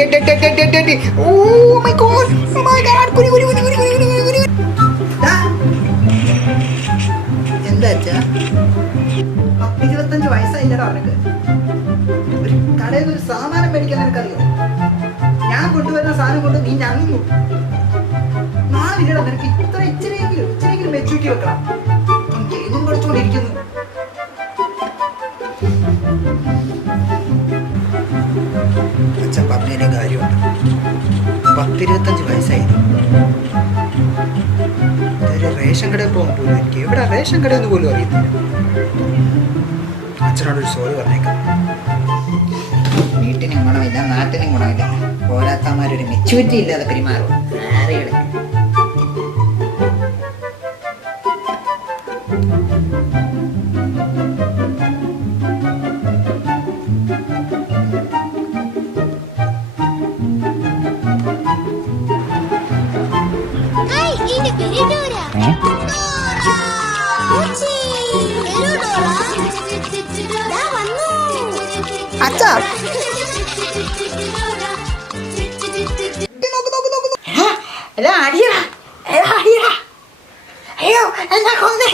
എന്താ 25 വയസ്സായില്ലടാ അവനക്ക്. ഒരു കടയിൽ നിന്ന് ഒരു സാമാനം മേടിക്കാൻ നിനക്കറിയോ? ഞാൻ കൊണ്ടുവരുന്ന സാധനം കൊണ്ട് നീ ഞങ്ങു. നാളില്ലടാ നിനക്ക്. ഇച്ചിരിയെങ്കിലും മെച്ചൂരിറ്റി വെക്കണം. ഗെയിമും കളിച്ചുകൊണ്ടിരിക്കുന്നു. അച്ഛൻ പറഞ്ഞതിന്റെ കാര്യമുണ്ട്. 25 വയസ്സായിരുന്നു. റേഷൻ കടയിൽ പോകാൻ പോലും എനിക്ക് എവിടെ റേഷൻ കടയെന്ന് പോലും അറിയത്തില്ല. അച്ഛനോടൊരു സോറി പറഞ്ഞേക്കാം. വീട്ടിനും ഗുണമില്ല, നാട്ടിനും ഗുണമില്ല. പോരാത്തമാരൊരു മെച്ചൂരിറ്റി ഇല്ലാതെ പെരുമാറും. ആരെയുടെ അച്ഛാ അയ്യോ എന്നെ കൊന്നേ